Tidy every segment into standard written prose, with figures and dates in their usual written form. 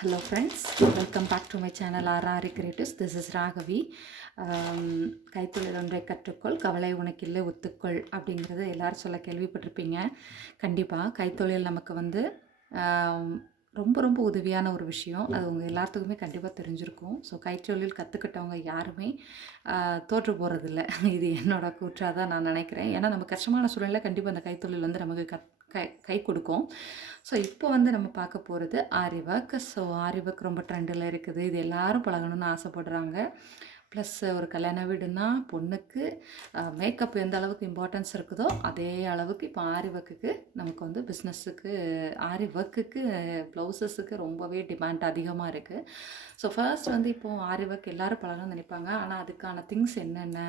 Hello friends, welcome back to my channel Aari Creatives. This is Raghavi. கைத்தொழில் ஒன்றை கற்றுக்கொள், கவலை உனக்கில்லை ஒத்துக்கொள் அப்படிங்கிறது எல்லாரும் சொல்ல கேள்விப்பட்டிருப்பீங்க. கண்டிப்பாக கைத்தொழில் நமக்கு வந்து ரொம்ப ரொம்ப உதவியான ஒரு விஷயம். அது உங்கள் எல்லாத்துக்குமே கண்டிப்பாக தெரிஞ்சிருக்கும். ஸோ கைத்தொழில் கற்றுக்கிட்டவங்க யாருமே தோற்று போகிறதில்ல. இது என்னோட கூற்றாக தான் நான் நினைக்கிறேன். ஏன்னா நம்ம கஷ்டமான சூழலில் கண்டிப்பாக அந்த கைத்தொழில் வந்து நமக்கு கை கொடுக்கும். ஸோ இப்போ வந்து நம்ம பார்க்க போகிறது ஆரி ஒர்க். ஸோ ஆரி ஒர்க் ரொம்ப ட்ரெண்டில் இருக்குது. இது எல்லாரும் பழகணும்னு ஆசைப்படுறாங்க. ப்ளஸ் ஒரு கல்யாண வீடுனா பொண்ணுக்கு மேக்கப் எந்த அளவுக்கு இம்பார்ட்டன்ஸ் இருக்குதோ அதே அளவுக்கு இப்போ ஆரி ஒர்க்குக்கு நமக்கு வந்து பிஸ்னஸுக்கு ஆரி ஒர்க்குக்கு ப்ளவுசஸுக்கு ரொம்பவே டிமாண்ட் அதிகமாக இருக்குது. ஸோ ஃபர்ஸ்ட் வந்து இப்போது ஆரி ஒர்க் எல்லோரும் பழகணும்னு நினைப்பாங்க. ஆனால் அதுக்கான திங்ஸ் என்னென்ன,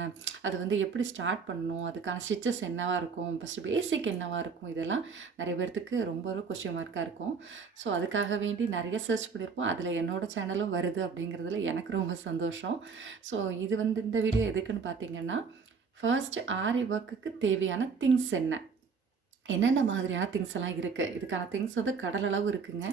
அது வந்து எப்படி ஸ்டார்ட் பண்ணணும், அதுக்கான ஸ்டிச்சஸ் என்னவாக இருக்கும், ஃபஸ்ட்டு பேசிக் என்னவாக இருக்கும், இதெல்லாம் நிறைய பேர்த்துக்கு ரொம்ப ஒரு கொஸ்டின் மார்க்காக இருக்கும். ஸோ அதுக்காக வேண்டி நிறைய சர்ச் பண்ணியிருப்போம். அதில் என்னோடய சேனலும் வருது அப்படிங்கிறதுல எனக்கு ரொம்ப சந்தோஷம். ஸோ இது வந்து இந்த வீடியோ எதுக்குன்னு பார்த்தீங்கன்னா, ஃபர்ஸ்ட் ஆரி ஒர்க்குக்கு தேவையான திங்ஸ் என்னென்ன மாதிரியான திங்ஸ் எல்லாம் இருக்குது. இதுக்கான திங்ஸ் வந்து கடலளவு இருக்குங்க.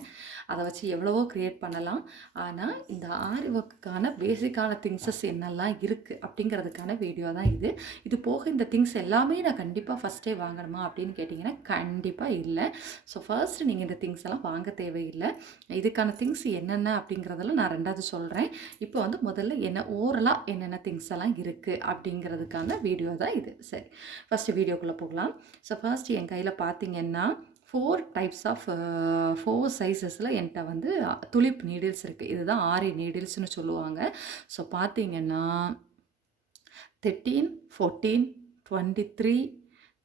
அதை வச்சு எவ்வளவோ க்ரியேட் பண்ணலாம். ஆனால் இந்த ஆரி ஒர்க்குக்கான பேசிக்கான திங்ஸஸ் என்னெல்லாம் இருக்குது அப்படிங்கிறதுக்கான வீடியோ தான் இது. இது போக இந்த திங்ஸ் எல்லாமே நான் கண்டிப்பாக ஃபஸ்ட்டே வாங்கணுமா அப்படின்னு கேட்டிங்கன்னா கண்டிப்பாக இல்லை. ஸோ ஃபர்ஸ்ட் நீங்கள் இந்த திங்ஸ் எல்லாம் வாங்க தேவையில்லை. இதுக்கான திங்ஸ் என்னென்ன அப்படிங்கிறதெல்லாம் நான் ரெண்டாவது சொல்கிறேன். இப்போ வந்து முதல்ல ஓரலாக என்னென்ன திங்ஸ் எல்லாம் இருக்குது அப்படிங்கிறதுக்கான வீடியோ தான் இது. சரி, ஃபஸ்ட்டு வீடியோக்குள்ளே போகலாம். ஸோ ஃபர்ஸ்ட் என் கையில் பார்த்தீங்கன்னா 4 டைப்ஸ் ஆஃப் 4 சைஸஸில் என்கிட்ட வந்து துலிப் நீடில்ஸ் இருக்குது. இதுதான் ஆரி நீடில்ஸ்னு சொல்லுவாங்க. ஸோ பார்த்தீங்கன்னா 13, 14, 23,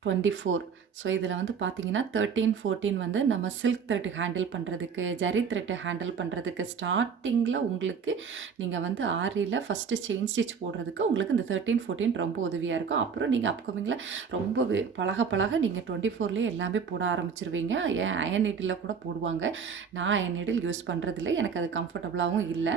24. ஸோ இதில் வந்து பார்த்தீங்கன்னா 13, 14 வந்து நம்ம சில்க் த்ரெட் ஹேண்டில் பண்ணுறதுக்கு, ஜரி த்ரெட்டு ஹேண்டில் பண்ணுறதுக்கு, ஸ்டார்டிங்கில் உங்களுக்கு நீங்கள் வந்து ஆரியில் ஃபஸ்ட்டு செயின் ஸ்டிச் போடுறதுக்கு உங்களுக்கு இந்த 13, 14 ரொம்ப உதவியாக இருக்கும். அப்புறம் நீங்கள் அப்கமிங்கில் ரொம்ப பழக நீங்கள் 24லேயே எல்லாமே போட ஆரம்பிச்சிருவீங்க. ஏன் அயன் நீடில் கூட போடுவாங்க. நான் அயன் நீடில் யூஸ் பண்ணுறதில்ல, எனக்கு அது கம்ஃபர்டபுளாகவும் இல்லை.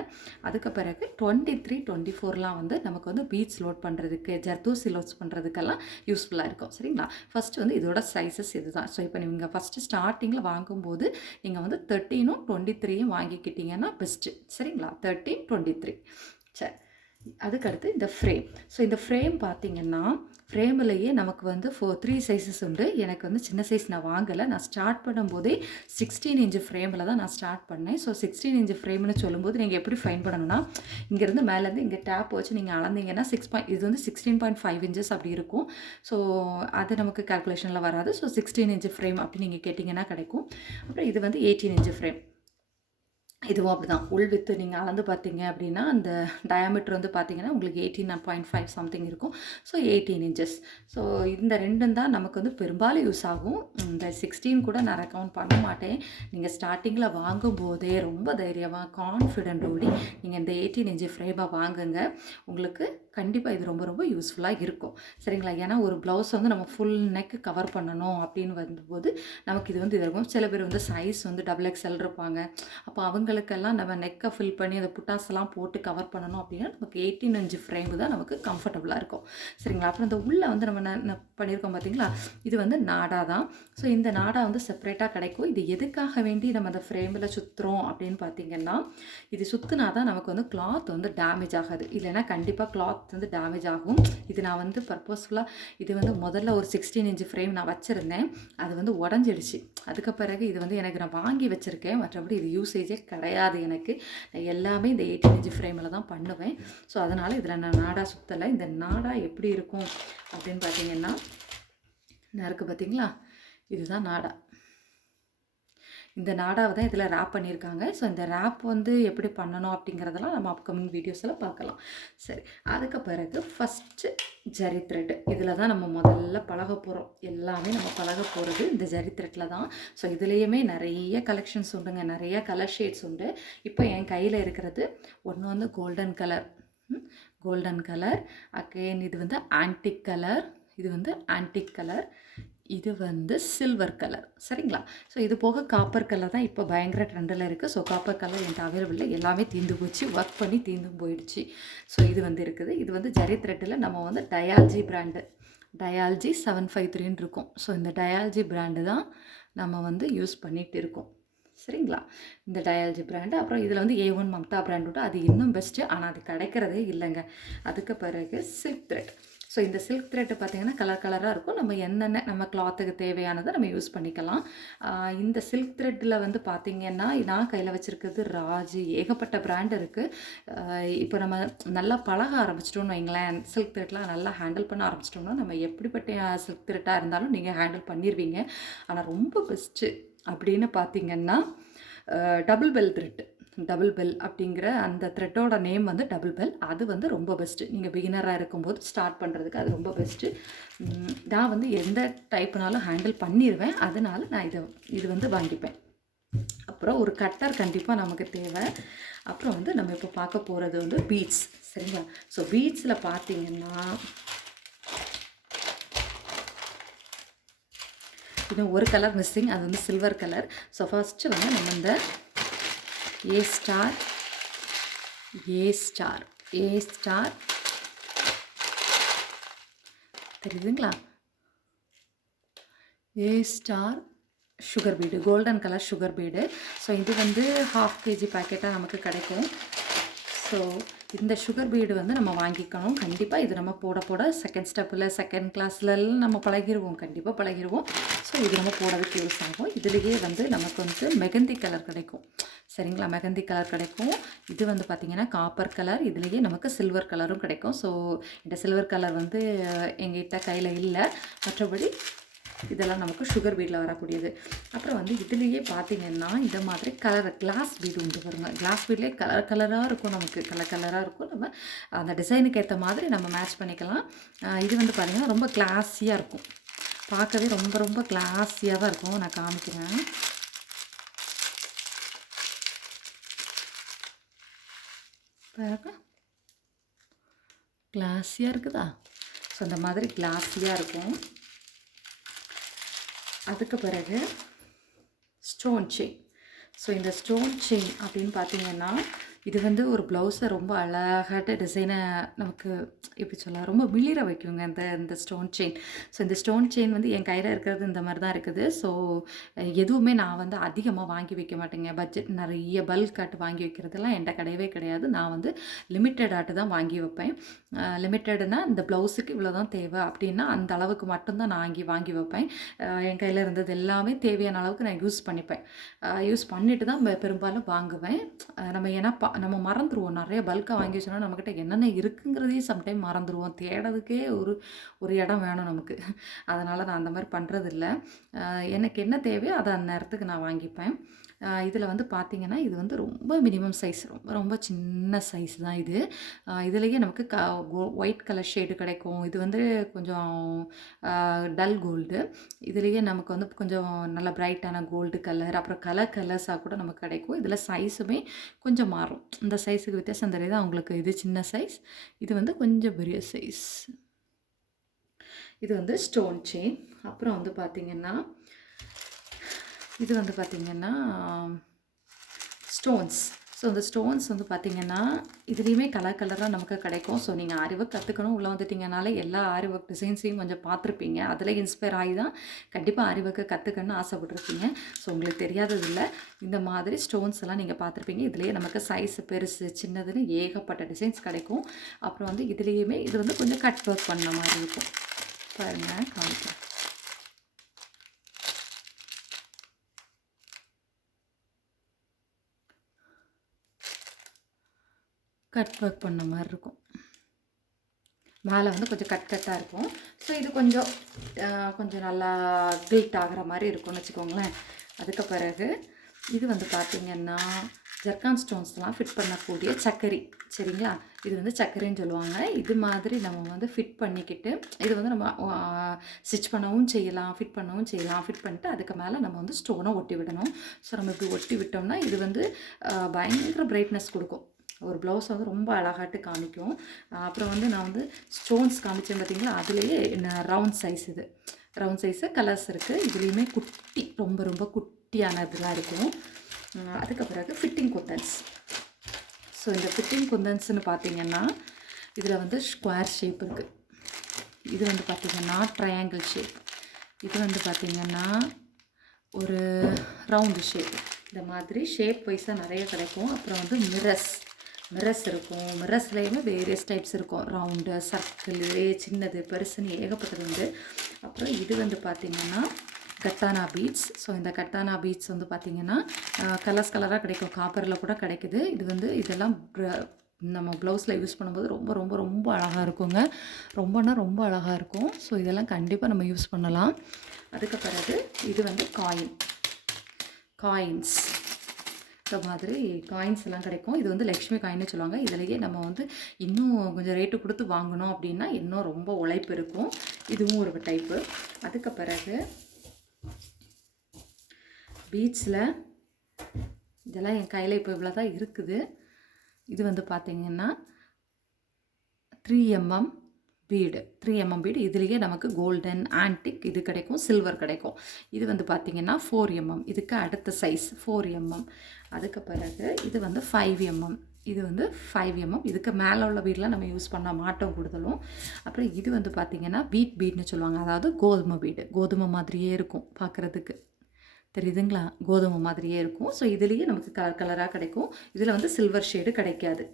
அதுக்கு பிறகு 23, 24லாம் வந்து நமக்கு வந்து பீட்ஸ் லோட் பண்ணுறதுக்கு, ஜர்தூசி லோட்ஸ் பண்ணுறதுக்கெல்லாம் யூஸ்ஃபுல்லாக இருக்கும். சரிங்களா? ஃபஸ்ட்டு வந்து இதோட சைஸஸ் இதுதான். ஸோ இப்போ நீங்கள் ஃபஸ்ட்டு ஸ்டார்டிங்கில் வாங்கும்போது நீங்கள் வந்து 13ம் 23யும் வாங்கிக்கிட்டிங்கன்னா பெஸ்ட்டு. சரிங்களா? 13, 23. சரி, அதுக்கடுத்து இந்த ஃப்ரேம். ஸோ இந்த ஃப்ரேம் பார்த்தீங்கன்னா ஃப்ரேமிலேயே நமக்கு வந்து 3 சைஸஸ் உண்டு. எனக்கு வந்து சின்ன சைஸ் நான் வாங்கலை. நான் ஸ்டார்ட் பண்ணும்போதே 16 இன்ச்சு ஃப்ரேமில் தான் நான் ஸ்டார்ட் பண்ணேன். ஸோ 16 இன்ச்சு ஃப்ரேம்னு சொல்லும்போது நீங்கள் எப்படி ஃபைன் பண்ணணும்னா, இங்கேருந்து மேலேருந்து இங்கே டேப் வச்சு நீங்கள் அளந்தீங்கன்னா இது வந்து 16.5 இன்ச்சஸ் அப்படி இருக்கும். ஸோ அது நமக்கு கால்குலேஷனில் வராது. ஸோ 16 இன்ச்சு ஃப்ரேம் அப்படி நீங்கள் கேட்டிங்கன்னா கிடைக்கும். அப்புறம் இது வந்து 18 இன்ச்சு ஃப்ரேம். இதுவும் அப்படி தான். உள் வித்து நீங்கள் அளந்து பார்த்தீங்க அப்படின்னா அந்த டயாமீட்டர் வந்து பார்த்தீங்கன்னா உங்களுக்கு 18.5 சம்திங் இருக்கும். So 18 inches. ஸோ இந்த ரெண்டும் தான் நமக்கு வந்து பெரும்பாலும் யூஸ் ஆகும். இந்த 16 கூட நான் ரெக்கமெண்ட் பண்ண மாட்டேன். நீங்கள் ஸ்டார்டிங்கில் வாங்கும்போதே ரொம்ப தைரியமாக கான்ஃபிடென்ட்டோடி நீங்கள் இந்த 18 இன்ச்சு ஃப்ரேமை வாங்குங்க. உங்களுக்கு கண்டிப்பாக இது ரொம்ப ரொம்ப யூஸ்ஃபுல்லாக இருக்கும். சரிங்களா? ஏன்னா ஒரு ப்ளவுஸ் வந்து நம்ம ஃபுல் நெக் கவர் பண்ணணும் அப்படின்னு வந்தபோது நமக்கு இது வந்து இது இருக்கும். சில பேர் வந்து சைஸ் வந்து XXL இருப்பாங்க. அப்போ அவங்களுக்கெல்லாம் நம்ம நெக்கை ஃபில் பண்ணி அந்த புட்டாஸெல்லாம் போட்டு கவர் பண்ணணும் அப்படின்னா நமக்கு 18 இன்ச்சு ஃப்ரேம் தான் நமக்கு கம்ஃபர்டபுளாக இருக்கும். சரிங்களா? அப்புறம் இந்த உள்ளே வந்து நம்ம பண்ணியிருக்கோம் பார்த்தீங்களா, இது வந்து நாடா தான். ஸோ இந்த நாடா வந்து செப்பரேட்டாக கிடைக்கும். இது எதுக்காக வேண்டி நம்ம அந்த ஃப்ரேமில் சுற்றுறோம் அப்படின்னு பார்த்தீங்கன்னா, இது சுற்றினா தான் நமக்கு வந்து கிளாத் வந்து டேமேஜ் ஆகாது. இல்லைன்னா கண்டிப்பாக கிளாத் வந்து டேமேஜ் ஆகும். இது நான் வந்து பர்பஸ்ஃபுல்லாக இது வந்து முதல்ல ஒரு 16 இன்ச்சு ஃப்ரேம் நான் வச்சுருந்தேன். அது வந்து உடஞ்சிடுச்சு. அதுக்கு பிறகு இது வந்து எனக்கு நான் வாங்கி வச்சுருக்கேன். மற்றபடி இது யூசேஜே கிடையாது எனக்கு. நான் எல்லாமே இந்த 18 இன்ச்சு ஃப்ரேமில் தான் பண்ணுவேன். ஸோ அதனால் இதில் நான் நாடா சுற்றலை. இந்த நாடா எப்படி இருக்கும் அப்படின்னு பார்த்தீங்கன்னா, நான் இருக்குது பார்த்தீங்களா, இதுதான் நாடா. இந்த நாடாவை தான் இதில் ரேப் பண்ணியிருக்காங்க. ஸோ இந்த ரேப் வந்து எப்படி பண்ணணும் அப்படிங்கிறதெல்லாம் நம்ம அப்கமிங் வீடியோஸில் பார்க்கலாம். சரி, அதுக்கு பிறகு ஃபஸ்ட்டு ஜரி த்ரெட். இதில் தான் நம்ம முதல்ல பழக போகிறோம். எல்லாமே நம்ம பழக போகிறது இந்த ஜரி த்ரெட்டில் தான். ஸோ இதுலேயுமே நிறைய கலெக்ஷன்ஸ் உண்டுங்க, நிறைய கலர் ஷேட்ஸ் உண்டு. இப்போ என் கையில் இருக்கிறது ஒன்று வந்து கோல்டன் கலர், அகெயின் இது வந்து ஆன்டிக் கலர், இது வந்து ஆன்டிக் கலர், இது வந்து சில்வர் கலர். சரிங்களா? ஸோ இது போக காப்பர் கலர் தான் இப்போ பயங்கர ட்ரெண்டில் இருக்குது. ஸோ காப்பர் கலர் என்கிட்ட அவைலபிள் இல்லை. எல்லாமே தீர்ந்து போச்சு, ஒர்க் பண்ணி தீர்ந்தும் போயிடுச்சு. ஸோ இது வந்து இருக்குது. இது வந்து ஜரி த்ரெட்டில் நம்ம வந்து டயால்ஜி 753 இருக்கும். ஸோ இந்த டயால்ஜி பிராண்டு தான் நம்ம வந்து யூஸ் பண்ணிகிட்டு இருக்கோம். சரிங்களா? இந்த டயாலஜி பிராண்டு. அப்புறம் இதில் வந்து A1 மம்தா பிராண்ட் உண்டு. அது இன்னும் பெஸ்ட்டு. ஆனால் அது கிடைக்கிறதே இல்லைங்க. அதுக்கு பிறகு சில்க் த்ரெட். ஸோ இந்த சில்க் த்ரெட்டு பார்த்தீங்கன்னா கலர் கலராக இருக்கும். நம்ம என்னென்ன நம்ம கிளாத்துக்கு தேவையானதை நம்ம யூஸ் பண்ணிக்கலாம். இந்த சில்க் த்ரெட்டில் வந்து பார்த்தீங்கன்னா நான் கையில் வச்சுருக்கிறது ராஜ், ஏகப்பட்ட பிராண்ட் இருக்குது. இப்போ நம்ம நல்லா பழக ஆரம்பிச்சிட்டோம்னு வைங்களேன், சில்க் த்ரெட்லாம் நல்லா ஹேண்டில் பண்ண ஆரம்பிச்சிட்டோம்னா நம்ம எப்படிப்பட்ட சில்க் த்ரெட்டாக இருந்தாலும் நீங்கள் ஹேண்டில் பண்ணிடுவீங்க. ஆனால் ரொம்ப பெஸ்ட்டு அப்படின்னு பார்த்தீங்கன்னா double bell thread. Double bell அப்படிங்கிற அந்த த்ரெட்டோட நேம் வந்து டபுள் பெல். அது வந்து ரொம்ப பெஸ்ட்டு. நீங்கள் பிகினராக இருக்கும்போது ஸ்டார்ட் பண்ணுறதுக்கு அது ரொம்ப பெஸ்ட்டு. நான் வந்து எந்த டைப்னாலும் ஹேண்டில் பண்ணிடுவேன். அதனால் நான் இது வந்து வாங்கிப்பேன். அப்புறம் ஒரு கட்டர் கண்டிப்பாக நமக்கு தேவை. அப்புறம் வந்து நம்ம இப்போ பார்க்க போகிறது வந்து பீட்ஸ். சரிங்களா? ஸோ பீட்ஸில் பார்த்தீங்கன்னா இன்னும் ஒரு கலர் மிஸ்ஸிங். அது வந்து சில்வர் கலர். ஸோ ஃபஸ்ட்டு வந்து நம்ம இந்த ஏ ஸ்டார் தெரியுதுங்களா? A star sugar bead, golden colour sugar bead. So இது வந்து 1/2 kg பேக்கெட்டாக நமக்கு கிடைக்கும். ஸோ இந்த சுகர் பீடு வந்து நம்ம வாங்கிக்கணும். கண்டிப்பாக இது நம்ம போட போட செகண்ட் ஸ்டெப்பில் செகண்ட் கிளாஸ்லலாம் நம்ம பழகிடுவோம். கண்டிப்பாக பழகிடுவோம். ஸோ இது நம்ம போடறதுக்கு யூஸ் ஆகும். இதுலேயே வந்து நமக்கு வந்து மெகந்தி கலர் கிடைக்கும். சரிங்களா? மெகந்தி கலர் கிடைக்கும். இது வந்து பார்த்திங்கன்னா காப்பர் கலர். இதுலேயே நமக்கு சில்வர் கலரும் கிடைக்கும். ஸோ இந்த சில்வர் கலர் வந்து எங்கிட்ட கையில் இல்லை. மற்றபடி இதெல்லாம் நமக்கு சுகர் பீடில் வரக்கூடியது. அப்புறம் வந்து இதுலேயே பார்த்திங்கன்னா இந்த மாதிரி கிளாஸ் பீடு உண்டு பாருங்க. கிளாஸ் பீட்லேயே கலர் கலராக இருக்கும். நமக்கு கலர் கலராக இருக்கும். நம்ம அந்த டிசைனுக்கு ஏற்ற மாதிரி நம்ம மேட்ச் பண்ணிக்கலாம். இது வந்து பார்த்திங்கன்னா ரொம்ப கிளாஸியாக இருக்கும். பார்க்கவே ரொம்ப ரொம்ப கிளாஸியாக தான் இருக்கும். நான் காமிக்கிறேன். பாருங்க, கிளாஸியாக இருக்குதா? ஸோ அந்த மாதிரி கிளாஸியாக இருக்கும். அதுக்கு பிறகு ஸ்டோன் செயின். ஸோ இந்த ஸ்டோன் செயின் அப்படின்னு பார்த்தீங்கன்னா இது வந்து ஒரு ப்ளவுஸை ரொம்ப அழகாட்ட டிசைனை நமக்கு எப்படி சொல்லலாம், ரொம்ப மிளிர வைக்குங்க இந்த ஸ்டோன் செயின். ஸோ இந்த ஸ்டோன் செயின் வந்து என் கையில் இருக்கிறது இந்த மாதிரி தான் இருக்குது. ஸோ எதுவுமே நான் வந்து அதிகமாக வாங்கி வைக்க மாட்டேங்க. பட்ஜெட் நிறைய பல்க் ஆட்டு வாங்கி வைக்கிறதுலாம் என்கிட்ட கிடையவே கிடையாது. நான் வந்து லிமிட்டட் ஆட்டு தான் வாங்கி வைப்பேன். லிமிட்டடுனா இந்த ப்ளவுஸுக்கு இவ்வளோ தான் தேவை அப்படின்னா அந்த அளவுக்கு மட்டும்தான் நான் வாங்கி வைப்பேன். என் கையில் இருந்தது எல்லாமே தேவையான அளவுக்கு நான் யூஸ் பண்ணிப்பேன். யூஸ் பண்ணிட்டு தான் பெரும்பாலும் வாங்குவேன். நம்ம மறந்துடுவோம். நிறைய பல்காக வாங்கி வச்சோன்னா நம்மக்கிட்ட என்னென்ன இருக்குங்கிறதையும் சம்டைம் மறந்துடுவோம். தேடுறதுக்கே ஒரு இடம் வேணும் நமக்கு. அதனால் நான் அந்த மாதிரி பண்ணுறதில்ல. எனக்கு என்ன தேவையோ அதை அந்த நேரத்துக்கு நான் வாங்கிப்பேன். இதில் வந்து பார்த்திங்கன்னா இது வந்து ரொம்ப மினிமம் சைஸ், ரொம்ப ரொம்ப சின்ன சைஸ் தான் இது. இதுலேயே நமக்கு ஒயிட் கலர் ஷேடு கிடைக்கும். இது வந்து கொஞ்சம் டல் கோல்டு. இதுலேயே நமக்கு வந்து கொஞ்சம் நல்ல பிரைட்டான கோல்டு கலர், அப்புறம் கலர்ஸாக கூட நமக்கு கிடைக்கும். இதில் சைஸுமே கொஞ்சம் மாறும். இந்த சைஸுக்கு வித்தியாசம் தெரியுது அவங்களுக்கு. இது சின்ன சைஸ், இது வந்து கொஞ்சம் பெரிய சைஸ். இது வந்து ஸ்டோன் செயின். அப்புறம் வந்து பார்த்திங்கன்னா இது வந்து பார்த்திங்கன்னா ஸ்டோன்ஸ். ஸோ இந்த ஸ்டோன்ஸ் வந்து பார்த்திங்கன்னா இதுலேயுமே கலர் கலராக நமக்கு கிடைக்கும். ஸோ நீங்கள் ஆரி ஒர்க் கற்றுக்கணும் உள்ளே வந்துட்டிங்கனால எல்லா ஆரி ஒர்க் டிசைன்ஸையும் கொஞ்சம் பார்த்துருப்பீங்க. அதில் இன்ஸ்பயர் ஆகி தான் கண்டிப்பாக ஆரி ஒர்க்கை கற்றுக்கணும்னு ஆசைப்பட்ருப்பீங்க. ஸோ உங்களுக்கு தெரியாதது இல்லை, இந்த மாதிரி ஸ்டோன்ஸ் எல்லாம் நீங்கள் பார்த்துருப்பீங்க. இதுலேயே நமக்கு சைஸ் பெருசு சின்னதுன்னு ஏகப்பட்ட டிசைன்ஸ் கிடைக்கும். அப்புறம் வந்து இதுலேயுமே இது வந்து கொஞ்சம் கட் ஒர்க் பண்ண மாதிரி இருக்கும். பாருங்கள், காமிக்கிறேன். கட் ஒர்க் பண்ண மாதிரி இருக்கும். மேலே வந்து கொஞ்சம் கட்டாக இருக்கும். ஸோ இது கொஞ்சம் நல்லா கில்ட் ஆகிற மாதிரி இருக்கும்னு வச்சுக்கோங்களேன். அதுக்கு பிறகு இது வந்து பார்த்திங்கன்னா ஜர்கான் ஸ்டோன்ஸ்லாம் ஃபிட் பண்ணக்கூடிய சக்கரி. சரிங்களா? இது வந்து சக்கரைன்னு சொல்லுவாங்க. இது மாதிரி நம்ம வந்து ஃபிட் பண்ணிக்கிட்டு இது வந்து நம்ம ஸ்டிச் பண்ணவும் செய்யலாம், ஃபிட் பண்ணவும் செய்யலாம். ஃபிட் பண்ணிட்டு அதுக்கு மேலே நம்ம வந்து ஸ்டோனை ஒட்டி விடணும். ஸோ நம்ம இப்படி ஒட்டி விட்டோம்னா இது வந்து பயங்கர பிரைட்னஸ் கொடுக்கும். ஒரு ப்ளவுஸ் வந்து ரொம்ப அழகாட்டு காமிக்கும். அப்புறம் வந்து நான் வந்து ஸ்டோன்ஸ் காமிச்சேன் பார்த்திங்களா, அதுலேயே ரவுண்ட் சைஸ். இது ரவுண்ட் சைஸு கலர்ஸ் இருக்குது. இதுலேயுமே குட்டி ரொம்ப ரொம்ப குட்டியான இதெல்லாம் இருக்கும். அதுக்கு பிறகு ஃபிட்டிங் குந்தன்ஸ். ஸோ இந்த ஃபிட்டிங் குந்தன்ஸ்னு பார்த்திங்கன்னா இதில் வந்து ஸ்கொயர் ஷேப் இருக்குது. இது வந்து பார்த்திங்கன்னா ட்ரையாங்கிள் ஷேப். இது வந்து பார்த்திங்கன்னா ஒரு ரவுண்டு ஷேப். இந்த மாதிரி ஷேப் வைஸாக நிறைய கிடைக்கும். அப்புறம் வந்து மிரர்ஸ் இருக்கும். மிரர்ஸ்லேயுமே வேரியஸ் டைப்ஸ் இருக்கும். ரவுண்டு, சர்க்கிள், சின்னது, பெருசுன்னு ஏகப்பட்டது உண்டு. அப்புறம் இது வந்து பார்த்திங்கன்னா கட்டானா பீட்ஸ். ஸோ இந்த கட்டானா பீட்ஸ் வந்து பார்த்திங்கன்னா கலராக கிடைக்கும். காப்பரில் கூட கிடைக்குது. இது வந்து இதெல்லாம் நம்ம ப்ளவுஸில் யூஸ் பண்ணும்போது ரொம்ப ரொம்ப ரொம்ப அழகாக இருக்குங்க. ரொம்ப அழகாக இருக்கும். ஸோ இதெல்லாம் கண்டிப்பாக நம்ம யூஸ் பண்ணலாம். அதுக்கு பிறகு இது வந்து காயின்ஸ் இந்த மாதிரி காயின்ஸ் எல்லாம் கிடைக்கும். இது வந்து லக்ஷ்மி காயின்னு சொல்லுவாங்க. இதிலேயே நம்ம வந்து இன்னும் கொஞ்சம் ரேட்டு கொடுத்து வாங்கணும் அப்படின்னா இன்னும் ரொம்ப உழைப்பு இருக்கும். இதுவும் ஒரு டைப்பு. அதுக்கு பிறகு பீட்ஸில் இதெல்லாம் என் கையில் இப்போ இவ்வளோ தான் இருக்குது. இது வந்து பார்த்திங்கன்னா 3mm பீடு. 3mm bead. இதுலேயே நமக்கு கோல்டன், ஆன்டிக் இது கிடைக்கும், சில்வர் கிடைக்கும். இது வந்து பார்த்திங்கன்னா 4mm. இதுக்கு அடுத்த சைஸ் 4mm. அதுக்கு பிறகு இது வந்து 5mm. இது வந்து 5mm. இதுக்கு மேலே உள்ள பீடெலாம் நம்ம யூஸ் பண்ண மாட்டோம் கூடுதலும். அப்புறம் இது வந்து பார்த்திங்கன்னா பீட்னு சொல்லுவாங்க. அதாவது கோதுமை பீடு. கோதுமை மாதிரியே இருக்கும் பார்க்குறதுக்கு. தெரியுதுங்களா? கோதுமை மாதிரியே இருக்கும். ஸோ இதுலேயே நமக்கு கலராக கிடைக்கும். இதில் வந்து சில்வர் ஷேடு கிடைக்காது.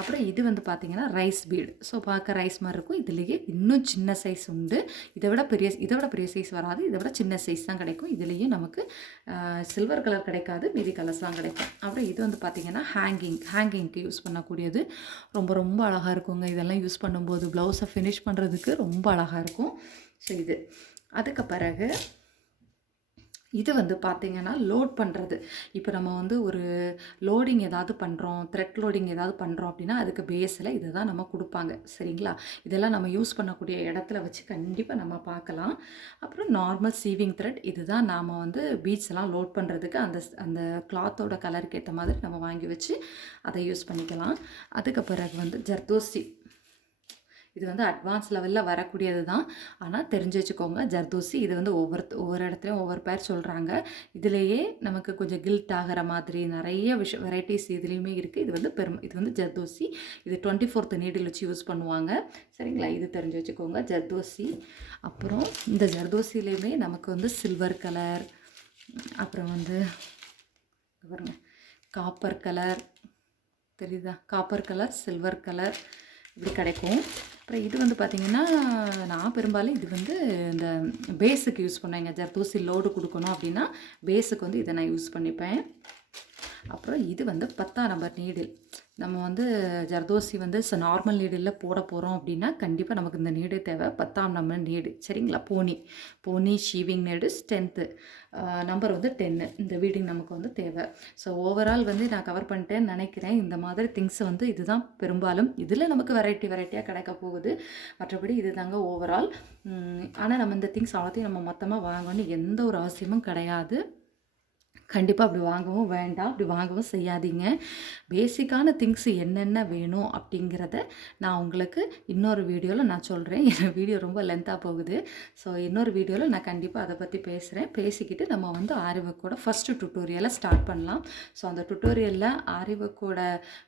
அப்புறம் இது வந்து பார்த்திங்கன்னா ரைஸ் பீடு. ஸோ பார்க்க ரைஸ் மாதிரி இருக்கும். இதுலேயே இன்னும் சின்ன சைஸ் உண்டு. இதை விட பெரிய சைஸ் வராது. இதை விட சின்ன சைஸ் தான் கிடைக்கும். இதுலேயே நமக்கு சில்வர் கலர் கிடைக்காது, மீதி கலர்ஸ்லாம் கிடைக்கும். அப்புறம் இது வந்து பார்த்திங்கன்னா ஹேங்கிங்க்கு யூஸ் பண்ணக்கூடியது. ரொம்ப அழகாக இருக்குங்க. இதெல்லாம் யூஸ் பண்ணும்போது ப்ளவுஸை ஃபினிஷ் பண்ணுறதுக்கு ரொம்ப அழகாக இருக்கும். ஸோ இது அதுக்கு பிறகு இது வந்து பார்த்திங்கன்னா லோட் பண்ணுறது. இப்போ நம்ம வந்து ஒரு லோடிங் ஏதாவது பண்ணுறோம், த்ரெட் லோடிங் ஏதாவது பண்ணுறோம் அப்படின்னா அதுக்கு பேஸில் இதை தான் நம்ம கொடுப்பாங்க. சரிங்களா? இதெல்லாம் நம்ம யூஸ் பண்ணக்கூடிய இடத்துல வச்சு கண்டிப்பாக நம்ம பார்க்கலாம். அப்புறம் நார்மல் சீவிங் த்ரெட். இது தான் நாம் வந்து பீட்ஸ் எல்லாம் லோட் பண்ணுறதுக்கு அந்த கிளாத்தோட கலருக்கு ஏற்ற மாதிரி நம்ம வாங்கி வச்சு அதை யூஸ் பண்ணிக்கலாம். அதுக்கு பிறகு வந்து ஜர்தோசி. இது வந்து அட்வான்ஸ் லெவலில் வரக்கூடியது தான். ஆனால் தெரிஞ்சு வச்சுக்கோங்க, ஜர்தோசி. இது வந்து ஒவ்வொரு இடத்துலையும் ஒவ்வொரு பேர் சொல்கிறாங்க. இதிலேயே நமக்கு கொஞ்சம் கில்ட் ஆகிற மாதிரி நிறைய வெரைட்டிஸ் இதுலேயுமே இருக்குது. இது வந்து ஜர்தோசி. இது 24th நீடில் வச்சு யூஸ் பண்ணுவாங்க. சரிங்களா? இது தெரிஞ்சு வச்சுக்கோங்க, ஜர்தோசி. அப்புறம் இந்த ஜர்தோசிலேயுமே நமக்கு வந்து சில்வர் கலர், அப்புறம் வந்து பாருங்க காப்பர் கலர், தெரியுதா? காப்பர் கலர், சில்வர் கலர் இப்படி கிடைக்கும். அப்புறம் இது வந்து பார்த்திங்கன்னா நான் பெரும்பாலும் இது வந்து இந்த பேஸுக்கு யூஸ் பண்ணுவேங்க. ஜர்தோசி லோடு கொடுக்கணும் அப்படின்னா பேஸுக்கு வந்து இதை நான் யூஸ் பண்ணிப்பேன். அப்புறம் இது வந்து 10ஆம் நம்பர் நீடில். நம்ம வந்து ஜர்தோசி வந்து நார்மல் நீடில் போட போகிறோம் அப்படின்னா கண்டிப்பாக நமக்கு இந்த நீடு தேவை. 10ஆம் நம்பர் நீடு. சரிங்களா? போனி ஷீவிங் நீடு 10th நம்பர் வந்து 10. இந்த வீடிங் நமக்கு வந்து தேவை. ஸோ ஓவரால் வந்து நான் கவர் பண்ணிட்டேன்னு நினைக்கிறேன். இந்த மாதிரி திங்ஸ் வந்து இதுதான் பெரும்பாலும். இதில் நமக்கு வெரைட்டியாக கிடைக்க போகுது. மற்றபடி இது தாங்க ஓவரால். ஆனால் நம்ம இந்த திங்ஸ் அவ்வளோத்தையும் நம்ம மொத்தமாக வாங்கணும்னு எந்த ஒரு அவசியமும் கிடையாது. கண்டிப்பாக அப்படி வாங்கவும் வேண்டாம், அப்படி வாங்கவும் செய்யாதீங்க. பேசிக்கான திங்ஸ் என்னென்ன வேணும் அப்படிங்கிறத நான் உங்களுக்கு இன்னொரு வீடியோவில் நான் சொல்கிறேன். என் வீடியோ ரொம்ப லென்த்தாக போகுது. ஸோ இன்னொரு வீடியோவில் நான் கண்டிப்பாக அதை பற்றி பேசுகிறேன். பேசிக்கிட்டு நம்ம வந்து ஆரி ஒர்க்கோட ஃபஸ்ட்டு டுட்டோரியலை ஸ்டார்ட் பண்ணலாம். ஸோ அந்த டுட்டோரியலில் ஆரி ஒர்க்கோட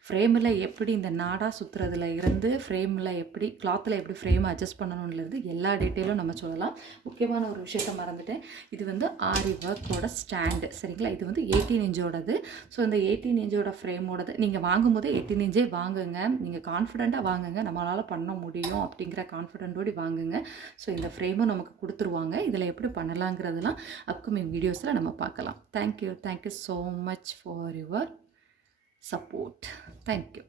ஃப்ரேமில் எப்படி இந்த நாடா சுற்றுறதுல இருந்து ஃப்ரேமில் எப்படி கிளாத்தில் எப்படி ஃப்ரேமை அட்ஜஸ்ட் பண்ணணுன்றது எல்லா டீட்டெயிலும் நம்ம சொல்லலாம். முக்கியமான ஒரு விஷயத்த மறந்துட்டேன். இது வந்து ஆரி ஒர்க்கோட ஸ்டாண்டு. சரிங்களா? இது வந்து 18 இன்ச்சோடது. ஸோ இந்த 18 இன்ச்சோட ஃப்ரேமோடது நீங்கள் வாங்கும்போது 18 இன்ச்சே வாங்குங்க. நீங்கள் கான்ஃபிடெண்ட்டாக வாங்குங்க, நம்மளால் பண்ண முடியும் அப்படிங்கிற கான்ஃபிடென்ட்டோடு வாங்குங்க. ஸோ இந்த ஃப்ரேமும் நமக்கு கொடுத்துருவாங்க. இதில் எப்படி பண்ணலாங்கிறதுலாம் அப்கமிங் வீடியோஸில் நம்ம பார்க்கலாம். Thank you so much for your support. Thank you.